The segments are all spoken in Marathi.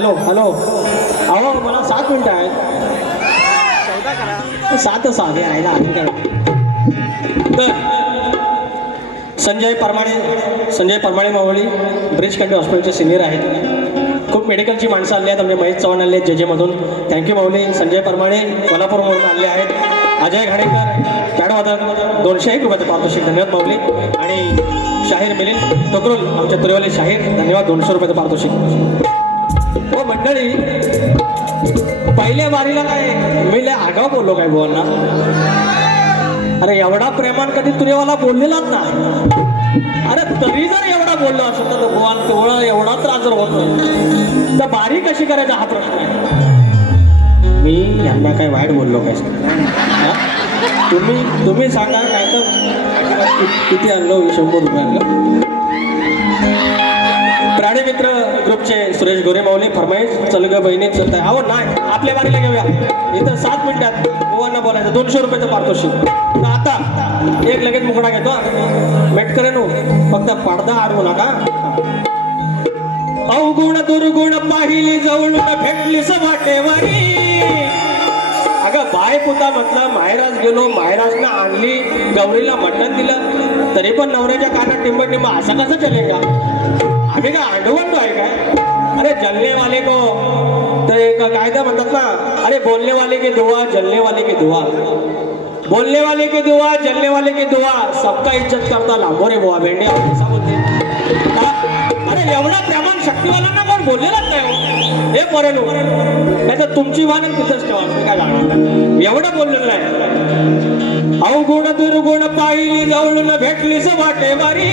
हॅलो हॅलो अहो मला 7 मिनिटं आहेत. 7 आहे ना अजून काय. तर संजय परमाणे मावळी ब्रिज कंट्री हॉस्पिटलचे सिनियर आहेत. खूप मेडिकलची माणसं आली आहेत. आमचे महेश चव्हाण आले आहेत जेमधून. थँक्यू माऊली. संजय परमाणे कोल्हापूरमधून आले आहेत. अजय घाणेकर पॅडवादक 201 रुपयाचं पारितोषिक, धन्यवाद माऊली. आणि शाहीर मिलिंद टोकरोल आमच्या तुरेवाले शाहीर, धन्यवाद 200 रुपयाचं पारितोषिक. हो मंडळी, पहिल्या वारीला काय मी लय आगाव बोललो काय बुवांना. अरे एवढा प्रेमान कधी तुरेवाला बोललेलाच ना. अरे तरी जर एवढा बोललो असं तर बुवान तेवढा एवढा त्रास जर होत नाही तर बारी कशी करायचा हा प्रश्न आहे. मी यांना काय वाईट बोललो काय? तुम्ही सांगा काय तर किती आणलो 100 रुपये आणलं. प्राणी मित्र ग्रुपचे सुरेश गोरे माऊली फरमाईश चल ग बहिणी चलत आहे. अहो नाही आपल्या बारीला घेऊया. इथं 7 मिनिटात बुवांना बोलायचं 200 रुपयाचं पारितोषिक. तर आता एक लगेच मुकडा घेतो. मेटकरेनो फक्त पडदा आडवू नका. अवगुण दुर्गुण पाहिली जवळ भेटलीस वाटेवारी. अगं बाय पुता म्हटलं माहेराज गेलो, माहेराजनं आणली गौरीला मटण दिलं तरी पण नवऱ्याच्या कानात टिंब असं कसं चलेगा? आम्ही काय आंडवंड आहे काय? अरे जलने वाले को तर एक कायदा म्हणतात ना, अरे बोलने वाले के दुआ जलने वाले के दुआ, बोलने वाले के दुआ जलने वाले के दुआ, सबका इज्जत करता लांबोरे बुवा भेंडे ऐसा बोलते. अरे एवढा प्रेमान शक्तीवाल्यांना कोण बोललेलाच नाही हे पोरेनो. नाही तर तुमची वाहन तिथंच ठेवा, मी काय जाणार एवढं बोललेलं नाही. अवगुण दुर्गुण पाहिली जवळून भेटलीच वाटेवारी.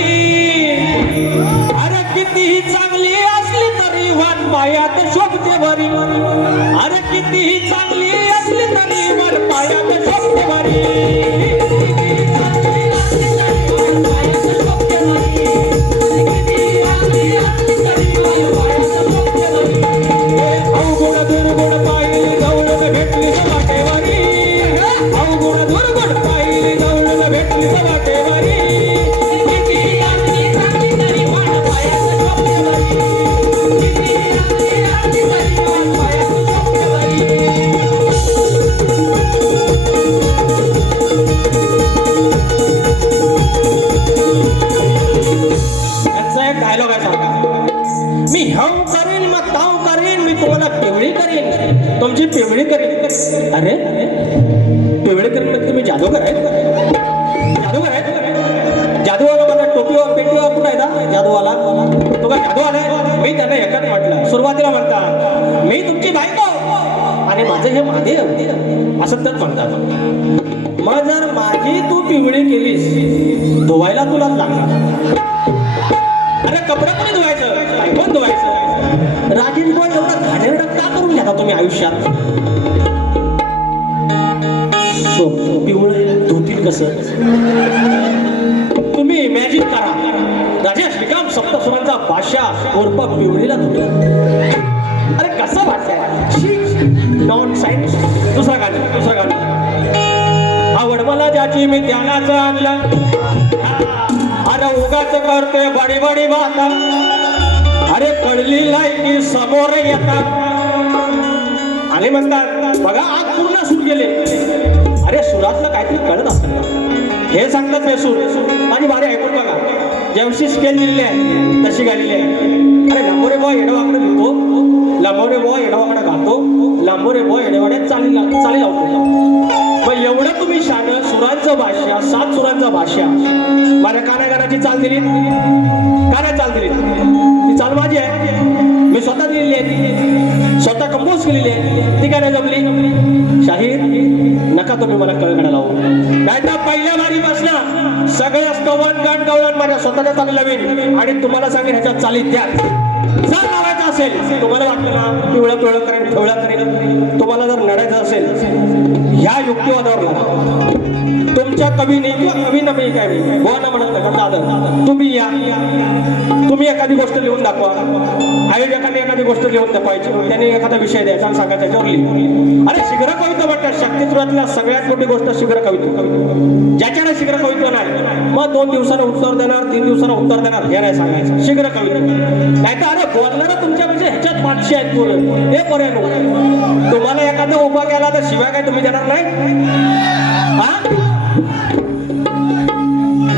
अरे कितीही चांगली असली तरी वन पायात शोभते वरी. अरे कितीही चांगली असली तरी वन पायात शोभते वरी. अवगुण दुर्गुण पाहिली जवळून भेटलीच वाटेवारी. अवगुण दुर्गुण पाहिली जवळून भेटलीच वाटेवारी. डायलॉग आहे सारखा. मी हम करेन मग ताव करेन, मी तुम्हाला पिवळी करेन, तुमची पिवळी करेन. अरे पिवळी करेन म्हणजे तुम्ही जादूगर आहे? जादूगर आहे? जादूवाला मला टोपीवर पेटीवर कुठं आहे ना जादूवाला? तो काय जादू आलाय? मी त्यांना एकच म्हटलं सुरुवातीला म्हणतात मी तुमची बायको आणि माझं हे महादेव असं तर म्हणतात. मग जर माझी तू पिवळी केलीस धुवायला तुलाच लागणार. अरे कपडे कोणी धुवायचं? कोण धुवायचं? राजेश भाऊ एवढा घाणेरडा का करून घ्या तुम्ही आयुष्यात? पिवळं धुतील कसं? तुम्ही इमॅजिन करा राजा श्रीकांत सप्तसुरांचा बादशाह उर्फ पिवळीला धुतो. अरे कसं भाषा नॉन सायन्स. दुसरा गाणं आवड मला ज्याची मी ध्यानाचं आणलं. अरे उगाच करते बडी बडी बात. अरे कळली लायकी समोर येतात आणि म्हणतात बघा आज पूर्ण सूर गेले. अरे सुरातलं काहीतरी कळत असतं हे सांगतात बेसूर. माझी बारी ऐकून बघा. जेवशी स्केल दिलेली आहे तशी गालेली आहे. अरे लांबोरे बॉय येडवाकडे लिहितो, लांबोरे बॉय येडवाकडे गातो, लांबोरे बॉय येडवाड्यात चाली लावतो. मग एवढं तुम्ही शान सुरांचं भाषा 7 सुरांचा भाषा माझ्या कानागानाची चाल दिली का नाही? चाल दिली ती चाल माझी आहे. मी स्वतः दिलेली आहे, स्वतः कंपोज केलेली आहे. ती काय नाही जमली? शाहीर नका तुम्ही मला कळकडा लावू. नाही तर पहिल्या वारी बसला सगळं स्तवन गाण गवळण माझ्या स्वतःच्या चाली लावीन आणि तुम्हाला सांगेन ह्याच्यात चालीत द्या. जर लावायचं असेल तुम्हाला वाटलं ना पिवळं पिवळं करेन ठेवळा करेन, तुम्हाला जर लढायचं असेल ह्या युक्तिवादावर लढा. तुमच्या कवीने किंवा कवी नवी काय बोला म्हणत दादा तुम्ही या तुम्ही एखादी गोष्ट लिहून दाखवा, आयोजकांनी एखादी गोष्ट लिहून दाखवायची, त्यांनी एखादा विषय द्यायचा आणि सांगायचा त्याच्यावर लिहिली. अरे शीघ्र कवित्व म्हणतात शक्तिस्वरातल्या सगळ्यात मोठी गोष्ट शीघ्र कवित्व. ज्याच्याकडे शीघ्र कवित्व नाही मग 2 दिवसानं उत्तर देणार, 3 दिवसानं उत्तर देणार, हे नाही सांगायचं शीघ्र कवित्व. नाही तर अरे बोलणार तुमच्या म्हणजे ह्याच्यात 500 आहेत पुरे हे पर्यंत. तुम्हाला एखादा उभा केला तर शिवाय काय तुम्ही देणार नाही?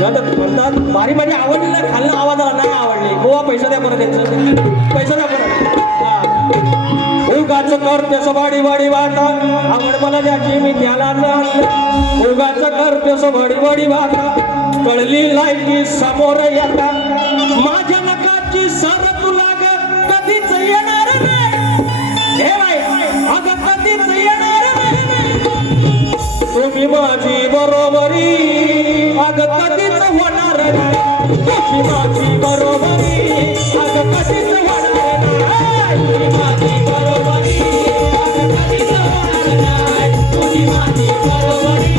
म्हणतात बारी माझी आवडली ना, खाल्लं आवाजाला नाही आवडली, गोवा पैसा द्या बरं त्यांचं, पैसा द्या बरं. उगाच करतेस वाडी वाडी वाटा, आवड मला द्याची मी त्याला जाण. उगाच करतेस वाडी वाडी वाटा, कळली लायकी समोर येता. माझ्या नकाची सर तुला ग कधीच येणार नाही. हे बाई अगं कधीच येणार नाही. तुम्ही माझी बरोबरी अगं कधीच होणार नाही. तुम्ही माझी बरोबरी अगं कधीच होणार नाही. तुम्ही माझी बरोबरी अगं कधीच होणार नाही. तुम्ही माझी बरोबरी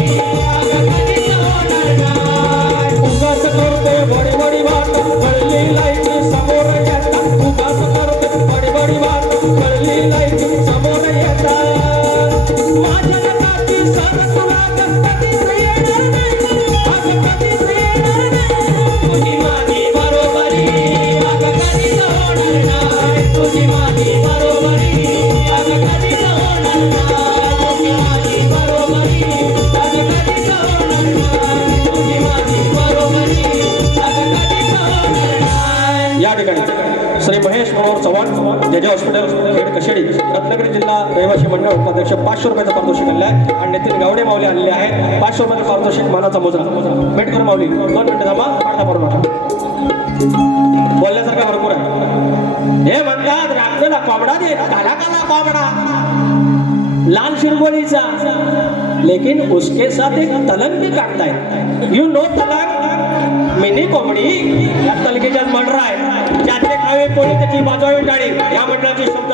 अगं कधीच होणार नाही. उगाच करते बडी बडी वाट, कळली लायकी समोर येता. उगाच करते बडी बडी वाट, कळली लायकी समोर येता. माझ्या नकाची सर तुला कधीच येणार नाही. अगं कधीच येणार नाही. तुझी माझी बरोबरी अगं कधीच होणार नाही. तुझी माझी बरोबरी अगं कधीच होणार नाही. तुझी माझी बरोबरी अगं कधीच होणार नाही. तुझी माझी बरोबरी अगं कधीच होणार नाही. या ठिकाणी श्री महेश मनोहर चव्हाण, जे हॉस्पिटल खेड कशेडी, रत्नागिरी जिल्हा रहिवासी मंडळ उपाध्यक्ष 500 रुपयाचं पारितोषिक आणलं आहे. आणि नितीन गावडे माऊली आणले आहेत 500 रुपयाचं पारितोषिक, मानाचा मुजरा. भेट कर माऊली, 2 मिनिटं थांबा, पाठा बरोबर बोलण्यासारखा भरपूर आहे. हे म्हणतात राखलेला कोंबडा दे, काला काला कोंबडा लाल शिरगोलीचा, लेकिन उसके साथ एक तलंग भी काटता है. यू नो तलंग, मिनी कोंबडी या तलगीच्यात मंडळ आहे. ज्याचे खावे पोळी त्याची बाजूवी टाळी, या मंडळाचे शब्द.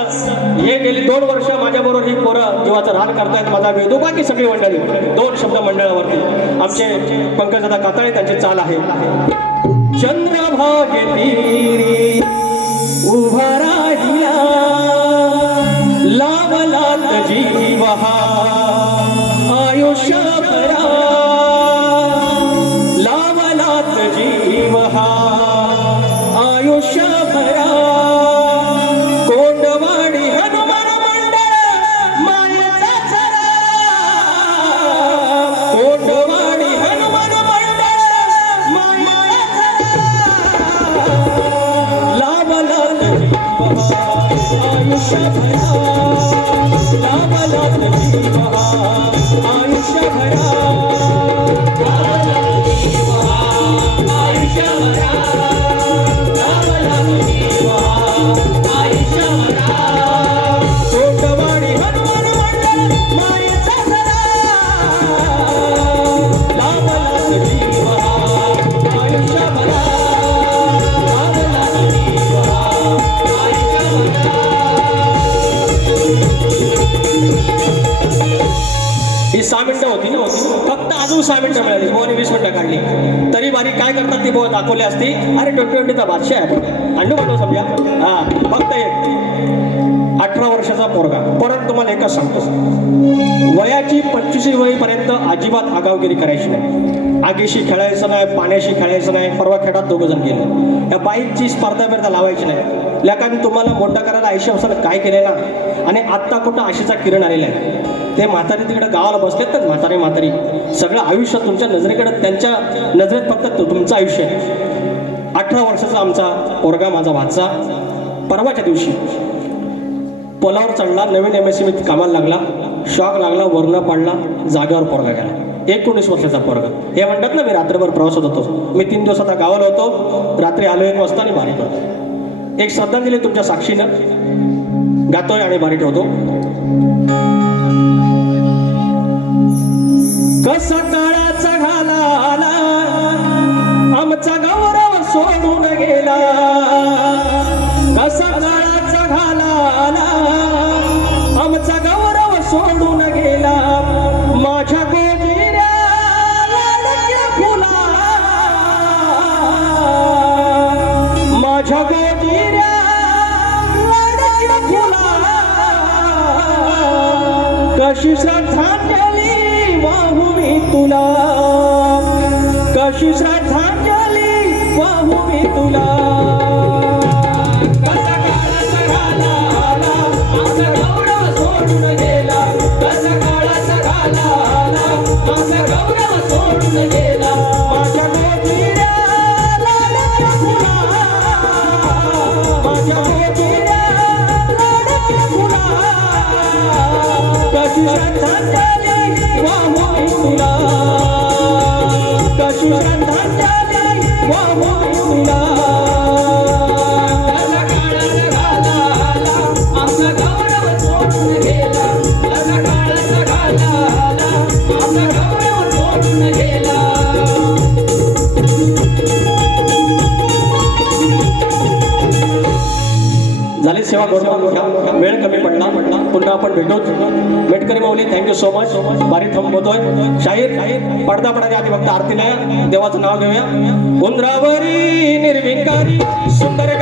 हे गेली 2 वर्ष माझ्याबरोबर ही पोरं जीवाचं रान करतायत. माझा वेदू बाकी सगळी मंडळी 2 शब्द मंडळावरती. आमचे पंकजदादा कातळे त्यांची चाल आहे. चंद्रभागे तीरी उभा राहिला, लावलात जीव हा आयुष्यभरा. लावलात जीव हा आयुष्यभरा. कोंडवाडी हनुमान मंडळ मायेचा झरा. कोंडवाडी हनुमान मंडळ मायेचा झरा. लावलात जीव हा आयुष्यभरा. लावलात जीव हा आयुष्यभरा. कोंडवाडी हनुमान मंडळ मायेचा झरा. लावलात जीव हा आयुष्यभरा. लावलात जीव हा आयुष्यभरा. ही 6 मिनिटं होती ना, फक्त अजून 6 मिनिटं मिळाली. मोहन 20 मिनिटं काढली तरी बारी काय करतात ती बोल दाखवली असती. अरे 20-20चा बादशाह आहे अंडू म्हणतो समजा. हा फक्त एक 18 वर्षाचा पोरगा. परत तुम्हाला एकच सांगतो, वयाची 25 वयीपर्यंत अजिबात आगावगिरी करायची नाही. आगीशी खेळायचं नाही, पाण्याशी खेळायचं नाही. परवा खेळात 2 जण गेले. या बाईकची स्पर्धा लावायची नाही. लेकांनी तुम्हाला मोठं करायला 80 वर्षाला काय केलंय ना, आणि आत्ता कुठं आशेचा किरण आलेला आहे. ते म्हातारी तिकडे गावाला बसलेत ना, म्हातारी सगळं आयुष्य तुमच्या नजरेकडे, त्यांच्या नजरेत फक्त तुमचं आयुष्य आहे. 18 वर्षाचा आमचा पोरगा, माझा भाचा, परवाच्या दिवशी पोलावर चढला. नवीन MSCBत कामाला लागला. शॉक लागला, वरनं पडला, जागेवर पोरगा गेला. 19 वर्षाचा पोरगा. हे म्हणतात ना, मी रात्रभर प्रवासात होतो. मी 3 दिवस आता गावाला होतो. रात्री आलो 1 वाजता आणि बारी करतो. एक श्रद्धांजली तुमच्या साक्षीनं गातोय आणि बारी ठेवतो. कसा काळाचा घाला आला, आमचा गौरव सोडून गेला. कसा काळाचा घाला आला, आमचा गौरव सोडून गेला. माझ्या गोजिऱ्या लाडक्या फुला, माझ्या गोजिऱ्या लाडाच्या फुला कशी श्रद्धांजली वाहू मी तुला कशी श्रद्धांजली वाहू मी तुला कसा काळाचा घाला आला आमचा गौरव सोडून गेला कसा काळाचा घाला आला आमचा गौरव सोडून गेला माझ्या गोजिऱ्या लाडाच्या फुला माझ्या गोजिऱ्या लाडाच्या फुला कशी श्रद्धांजली वाहू मी तुला कशी श्रद्धांजली वाहू मी तुला कसा काळाचा घाला आला आमचा गौरव सोडून गेला कसा काळाचा घाला आला आमचा गौरव सोडून गेला झाली सेवा करून वेळ कमी पडला पुन्हा आपण भेटूच मेटकरी माऊली थँक्यू सो मच बारी थांबवतोय शाहीर पडदा पडायच्या आधी फक्त आरतीला देवाचं नाव घेऊया उंदरावरी निर्विकारी सुंदर